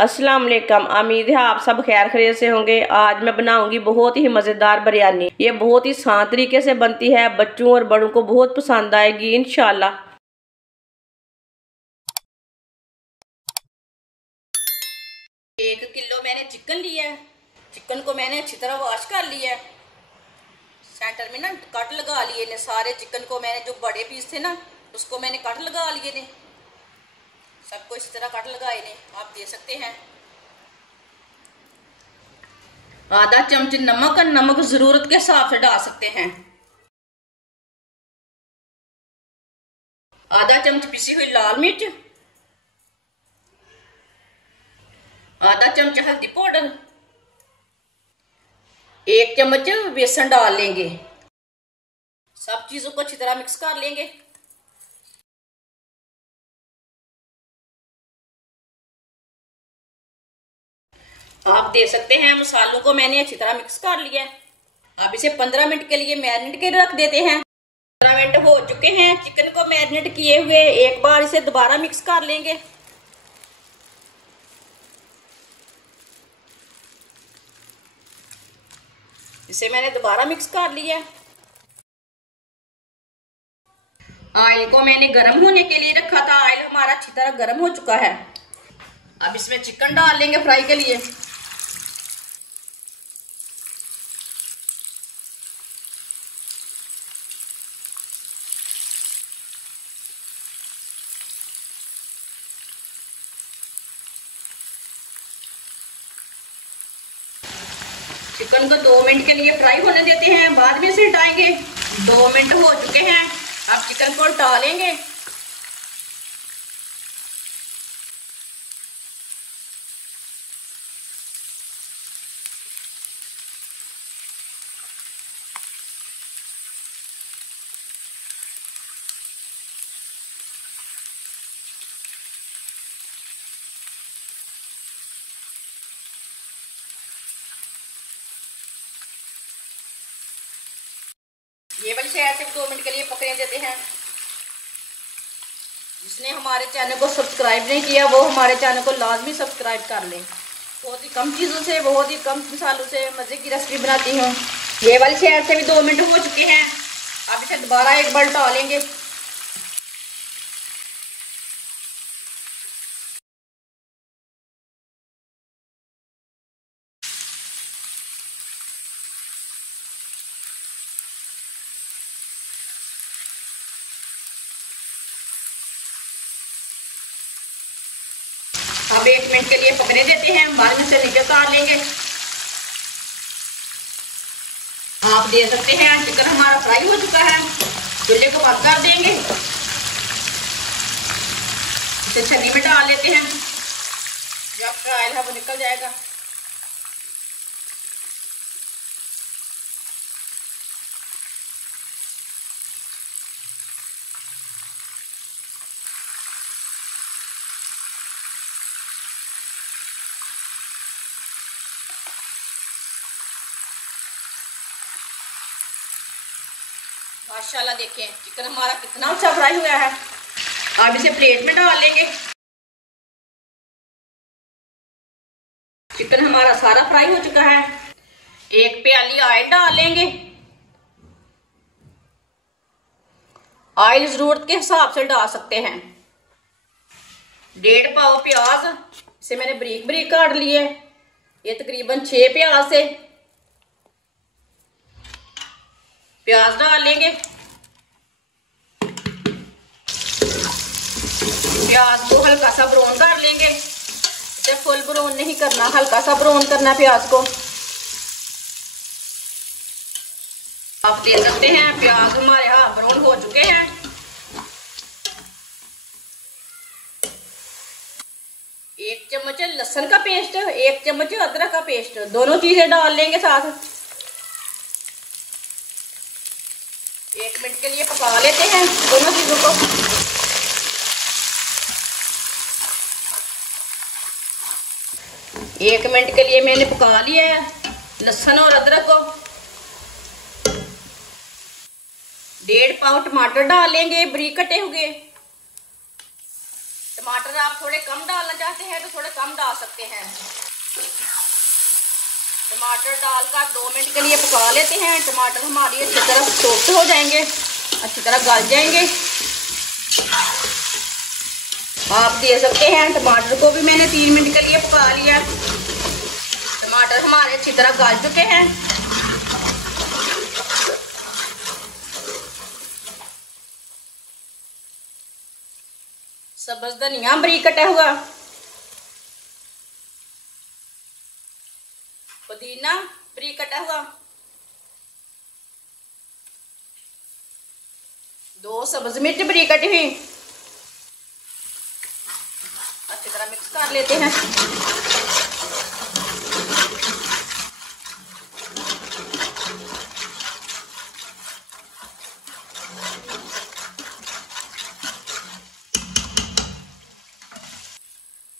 अस्सलाम वालेकुम। उम्मीद है आप सब खैर खैरियत से होंगे। आज मैं बनाऊंगी बहुत ही मज़ेदार बिरयानी। ये बहुत ही आसान तरीके से बनती है, बच्चों और बड़ों को बहुत पसंद आएगी इंशाल्लाह। 1 किलो मैंने चिकन लिया है। चिकन को मैंने अच्छी तरह वॉश कर लिया है। सेंटर में ना कट लगा लिए ने सारे चिकन को। मैंने जो बड़े पीस थे ना उसको मैंने कट लगा लिए ने। सबको इस तरह कट लगाए ने, आप दे सकते हैं। आधा चम्मच नमक, और नमक जरूरत के हिसाब से डाल सकते हैं। आधा चम्मच पिसी हुई लाल मिर्च, आधा चम्मच हल्दी पाउडर, 1 चम्मच बेसन डाल लेंगे। सब चीजों को अच्छी तरह मिक्स कर लेंगे। आप देख सकते हैं मसालों को मैंने अच्छी तरह मिक्स कर लिया है। अब इसे 15 मिनट के लिए मैरिनेट के रख देते हैं। 15 मिनट हो चुके हैं चिकन को मैरिनेट किए हुए। एक बार इसे दोबारा मिक्स कर लेंगे। इसे मैंने दोबारा मिक्स कर लिया। ऑयल को मैंने गर्म होने के लिए रखा था। ऑयल हमारा अच्छी तरह गर्म हो चुका है। अब इसमें चिकन डाल लेंगे फ्राई के लिए। चिकन को 2 मिनट के लिए फ्राई होने देते हैं, बाद में इसे हटाएंगे। 2 मिनट हो चुके हैं। अब चिकन को हटा लेंगे। ये वाली साइड से 2 मिनट के लिए पकने देते हैं। जिसने हमारे चैनल को सब्सक्राइब नहीं किया वो हमारे चैनल को लाजमी सब्सक्राइब कर लें। बहुत ही कम चीज़ों से, बहुत ही कम मसालों से मज़े की रेसिपी बनाती हूँ। ये वाली साइड से भी 2 मिनट हो चुके हैं। अब इसे दोबारा एक बार उल्टा लेंगे। अब 1 मिनट के लिए पकने देते हैं, बाद में से निकाल लेंगे। आप देख सकते हैं चिकन हमारा फ्राई हो चुका है। चूल्हे को बंद कर देंगे। इसे छन्नी में डाल लेते हैं। जो आपका ऑयल है वो निकल जाएगा। माशाल्लाह देखें चिकन हमारा कितना अच्छा फ्राई हुआ है। अब इसे प्लेट में डाल लेंगे। चिकन हमारा सारा फ्राई हो चुका है। 1 प्याली ऑयल डाल लेंगे। ऑयल जरूरत के हिसाब से डाल सकते हैं। 1.5 पाव प्याज, इसे मैंने बारीक बारीक काट लिया है। ये तकरीबन 6 प्याज से। प्याज डाल लेंगे। प्याज को हल्का सा ब्राउन कर लेंगे। इसे फुल ब्राउन नहीं करना, हल्का सा ब्राउन करना प्याज को। आप देख सकते हैं प्याज हमारे यहाँ ब्राउन हो चुके हैं। एक चम्मच लहसुन का पेस्ट, 1 चम्मच अदरक का पेस्ट, दोनों चीजें डाल लेंगे साथ। 1 मिनट के लिए पका लेते हैं दोनों चीजों को। एक मिनट के लिए मैंने पका लिया है लहसुन और अदरक को। 1.5 पाव टमाटर डाल लेंगे बारीक कटे हुए। टमाटर आप थोड़े कम डालना चाहते हैं तो थोड़े कम डाल सकते हैं। टमाटर डालकर 2 मिनट के लिए पका लेते हैं। टमाटर हमारी अच्छी तरह सॉफ्ट हो जाएंगे, अच्छी तरह गल जाएंगे। आप दे सकते हैं टमाटर को भी मैंने 3 मिनट के लिए पका लिया। टमाटर हमारे अच्छी तरह गल चुके हैं। सब्ज धनिया बारीक कटा हुआ, पुदीना बारीक कटा हुआ, 2 सब्ज मिर्च बारीक कटी हुई। अच्छी तरह मिक्स कर लेते हैं।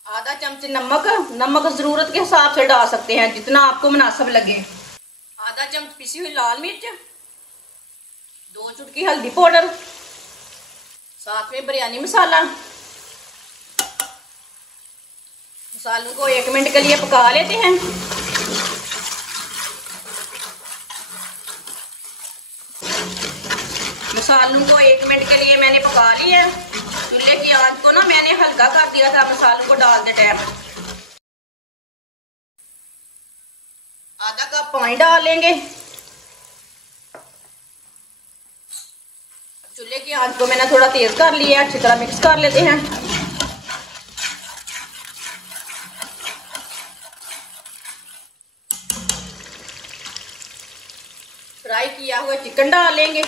आधा चमच नमक जरूरत के हिसाब से डाल सकते हैं, जितना आपको मुनासिब लगे। आधा चम्मच पिसी हुई लाल मिर्च, 2 चुटकी हल्दी पाउडर, साथ में बिरयानी मसाला। मसालों को 1 मिनट के लिए पका लेते हैं। मसालों को 1 मिनट के लिए मैंने पका लिया। चूल्हे की आंच को ना मैंने हल्का कर दिया था मसालों को डालते टाइम। आधा कप पानी डाल लेंगे। चूल्हे की आंच को मैंने थोड़ा तेज कर लिया, अच्छी तरह मिक्स कर लेते हैं। फ्राई किया हुआ चिकन डाल लेंगे।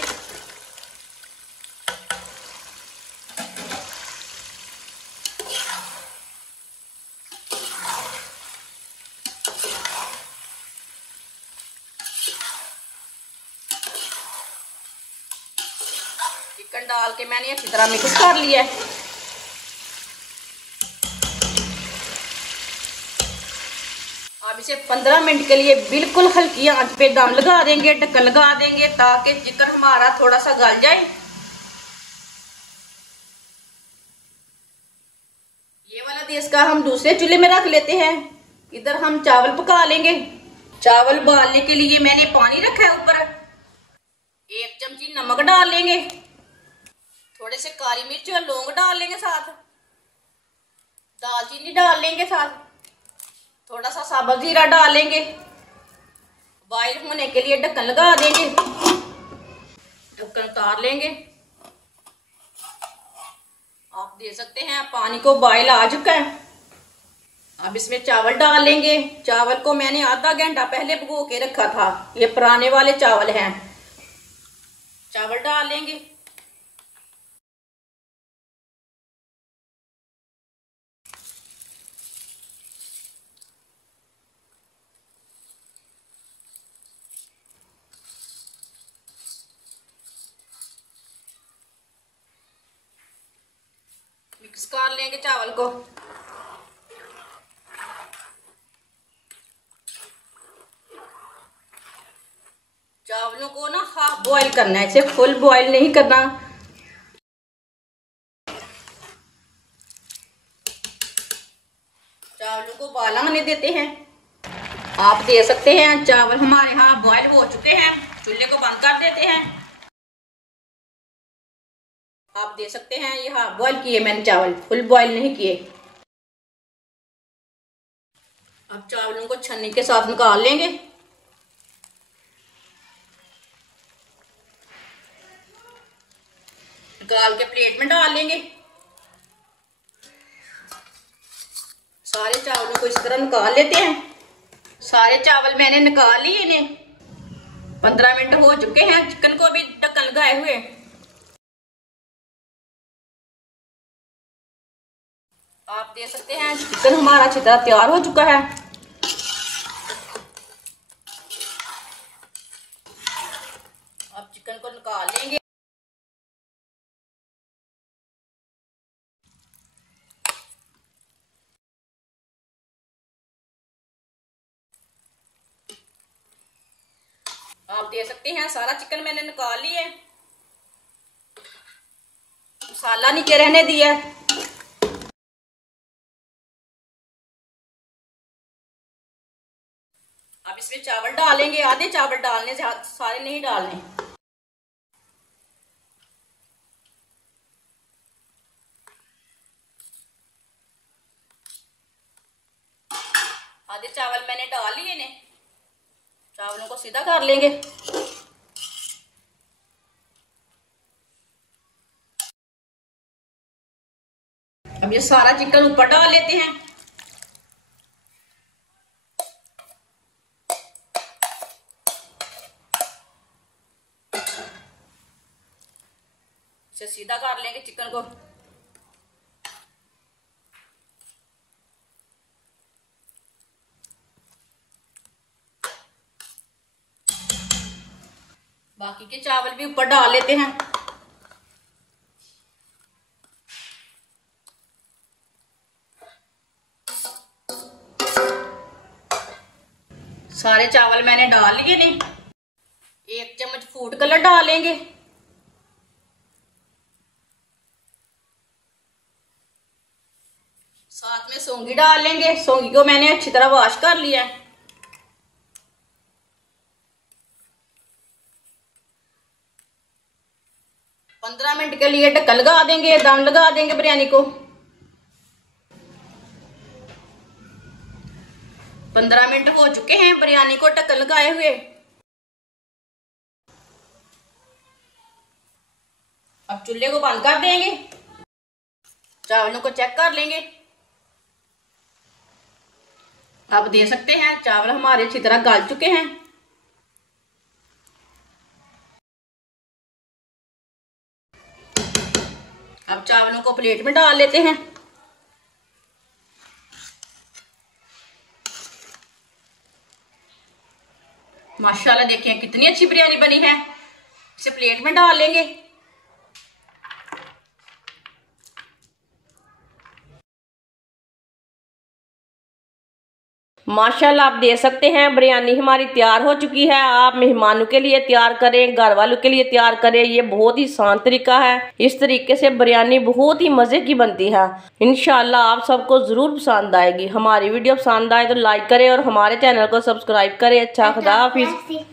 चिकन डाल के मैंने अच्छी तरह मिक्स कर लिया है। अब इसे 15 मिनट के लिए बिल्कुल हल्की आंच पे दम लगा देंगे, ढक्कन लगा देंगे, ताकि चिकन हमारा थोड़ा सा गल जाए। ये वाला देश का हम दूसरे चूल्हे में रख लेते हैं। इधर हम चावल पका लेंगे। चावल उबालने के लिए मैंने पानी रखा है ऊपर। 1 चमची नमक डाल लेंगे, थोड़े से काली मिर्च और लौंग डाल लेंगे, साथ दालचीनी डाल लेंगे, साथ थोड़ा सा साबुत जीरा डाल लेंगे। बॉईल होने के लिए ढक्कन लगा देंगे, ढक्कन उतार लेंगे। आप देख सकते हैं पानी को बॉईल आ चुका है। अब इसमें चावल डाल लेंगे। चावल को मैंने आधा घंटा पहले भिगो के रखा था, ये पुराने वाले चावल हैं। चावल डाल लेंगे। मिक्स कर लेंगे चावल को। चावलों को ना हाफ बॉईल करना है, इसे फुल बॉईल नहीं करना। चावलों को उबाल आने देते हैं। आप दे सकते हैं चावल हमारे हाफ बॉईल हो चुके हैं। चूल्हे को बंद कर देते हैं। आप दे सकते हैं ये हाफ बॉईल किए मैंने चावल, फुल बॉईल नहीं किए। अब चावलों को छन्नी के साथ निकाल लेंगे। निकाल के प्लेट में डाल लेंगे। सारे चावलों को इस तरह निकाल लेते हैं। सारे चावल मैंने निकाल लिए। इन्हें 15 मिनट हो चुके हैं। चिकन को भी ढक्कन लगाए हुए। आप देख सकते हैं चिकन हमारा अच्छी तरह तैयार हो चुका है। अब चिकन को निकाल लेंगे। आप देख सकते हैं सारा चिकन मैंने निकाल लिया। मसाला नीचे रहने दिया। अब इसमें चावल डालेंगे, आधे चावल डालने, सारे नहीं डालने। आधे चावल मैंने डाल लिए ने, चावलों को सीधा कर लेंगे। अब ये सारा चिकन ऊपर डाल लेते हैं। इसे सीधा कर लेंगे चिकन को। बाकी के चावल भी ऊपर डाल लेते हैं। सारे चावल मैंने डाल लिए ने। 1 चम्मच फूड कलर डालेंगे। साथ में सौंगी डाल लेंगे। सौंगी को मैंने अच्छी तरह वॉश कर लिया है। पंद्रह मिनट के लिए ढक्कन लगा देंगे, दम लगा देंगे बिरयानी को। 15 मिनट हो चुके हैं बिरयानी को ढक्कन लगाए हुए। अब चूल्हे को बंद कर देंगे। चावलों को चेक कर लेंगे। आप देख सकते हैं चावल हमारे अच्छी तरह गल चुके हैं। अब चावलों को प्लेट में डाल लेते हैं। माशाल्लाह देखिए कितनी अच्छी बिरयानी बनी है। इसे प्लेट में डाल लेंगे। माशाल्लाह आप देख सकते हैं बिरयानी हमारी तैयार हो चुकी है। आप मेहमानों के लिए तैयार करें, घर वालों के लिए तैयार करें, ये बहुत ही आसान तरीका है। इस तरीके से बिरयानी बहुत ही मज़े की बनती है। इंशाल्लाह आप सबको ज़रूर पसंद आएगी। हमारी वीडियो पसंद आए तो लाइक करें और हमारे चैनल को सब्सक्राइब करें। अच्छा, खुदा हाफिज़।